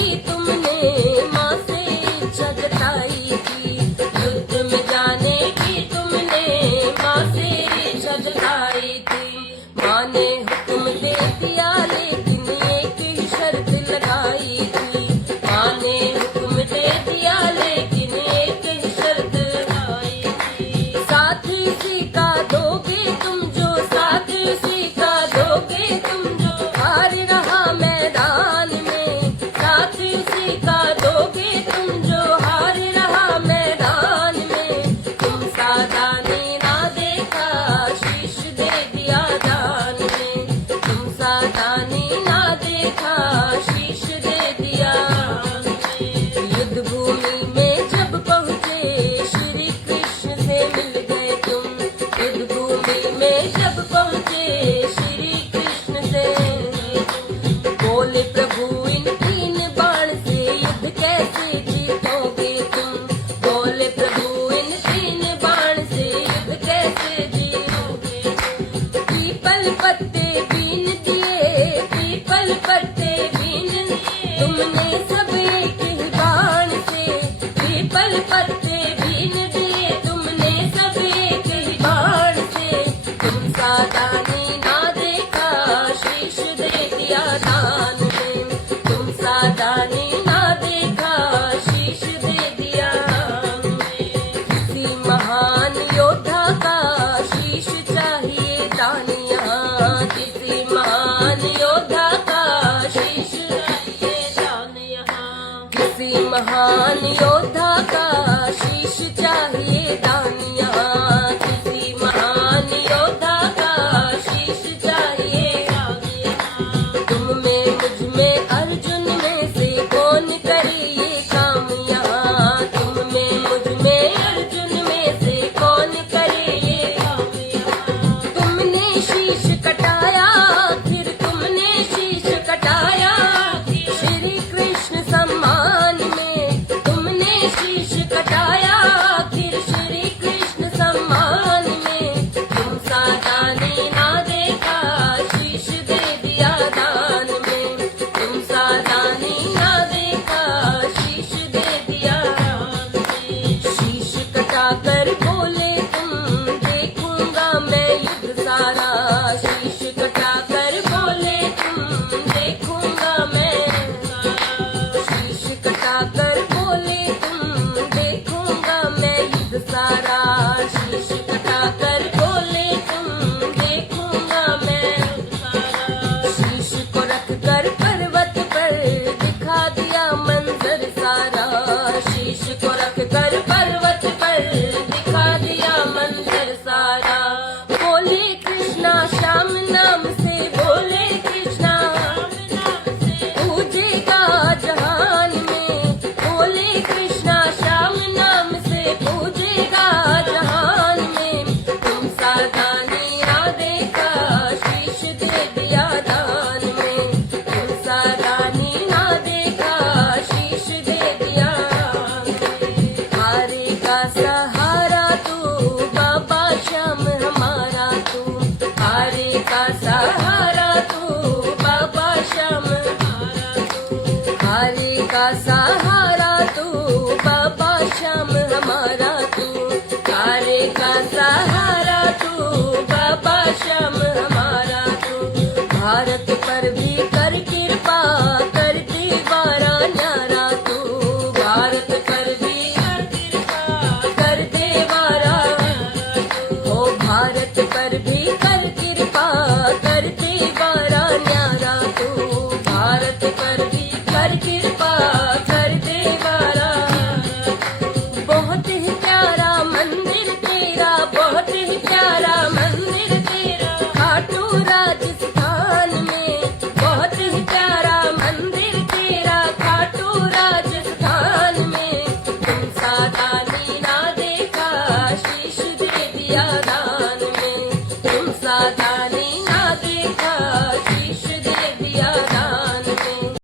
की तुमने माँ से इच्छा जताई थी, युद्ध में जाने की तुमने माँ से इच्छा जताई थी। माँ ने हुक्म दे दिया लेकिन एक ही शर्त लगाई थी, माँ ने हुक्म दे दिया लेकिन एक ही शर्त लगाई थी। साथ इसी का दोगे तुम जो, साथ इसी का दोगे तुम जो हार रहा मैदान में, साथ इसी का दोगे तुम जो हार रहा मैदान में। तुम सावधानी ना देखा शीश दे दिया दान में, तुम सावधानी ना देखा शीश दे दिया दान में। युद्ध भूमि में जब पहुँचे श्री कृष्ण से मिल गए तुम, युद्ध भूमि में जब पहुँचे श्री कृष्ण से बोले प्रभु इन 3 बाण से युद्ध कैसे जीतोगे तुम, बोले प्रभु इन 3 बाण से युद्ध कैसे जीतोगे तुम। पीपल पत्ते बीन दिए, पीपल पत्ते बीन दिए तुमने सब एक ही बाण से, पीपल पत्ते बीन दिए तुमने सब एक ही बाण से। तुम सावधानी ना देखा शीश दे दिया दान में, तुम सावधानी ना देखा शीश दे दिया दान में। किसी महान योद्धा का शीश चाहिए दान यहाँ, किसी महान योद्धा का शीश चाहिए दान यहाँ, किसी महान योद्धा का शीश चाहिए दान यहाँ, किसी महान योद्धा का शीश चाहिए दान यहाँ। तुम में मुझ में अर्जुन में से कौन करे ये काम यहाँ, तुम में मुझ में अर्जुन में से कौन करे ये काम यहाँ। तुमने शीश कटाया आखिर, तुमने शीश कटाया श्री कृष्ण सम्मान में, तुमने शीश कटाया आखिर श्री कृष्ण सम्मान में। तुम सावधानी ना देखा शीश दे दिया दान में, तुम सावधानी ना देखा शीश दे दिया दान में। शीश कटाकर बोले तुम देखूंगा मैं युद्ध सारा, शीश कटाकर बोले तुम देखूंगा मैं सारा, शीश कटाकर बोले तुम देखूंगा मैं युद्ध सारा, शीश कटाकर बोले तुम देखूंगा मैं युद्ध सारा। शीश को रख कर पर्वत पर दिखा दिया मंजर सारा, शीश को रख कर पर्वत पर दिखा दिया मंजर सारा। बोले कृष्णा श्याम नाम से, बोले कृष्णा पूजेगा जहान में, बोले कृष्णा श्याम नाम से पूजेगा जहान में। तुम सावधानी ना देखा शीश दे दिया दान में, तुम सावधानी ना देखा शीश दे दिया दान में। हारे का सहारा तू बाबा श्याम हमारा तू, हारे का सहारा तू बाबा श्याम हमारा तू, हारे का सहारा तू बाबा श्याम हमारा तू, हारे का सहारा तू बाबा श्याम हमारा तू। भारत पर भी कर कृपा कर दीवारा न्यारा तू, भारत पर भी कर कृपा कर देवारा न्यारा तू, ओ भारत पर भी कर कृपा कर देवारा न्यारा तू, भारत पर भी कर कृपा कर देवारा न्यारा तू। बहुत ही प्यारा मंदिर तेरा, बहुत ही प्यारा मंदिर तेरा खाटू राजस्थान में, बहुत ही प्यारा मंदिर तेरा खाटू राजस्थान में। तुम सावधानी ना देखा शीश दे दिया दान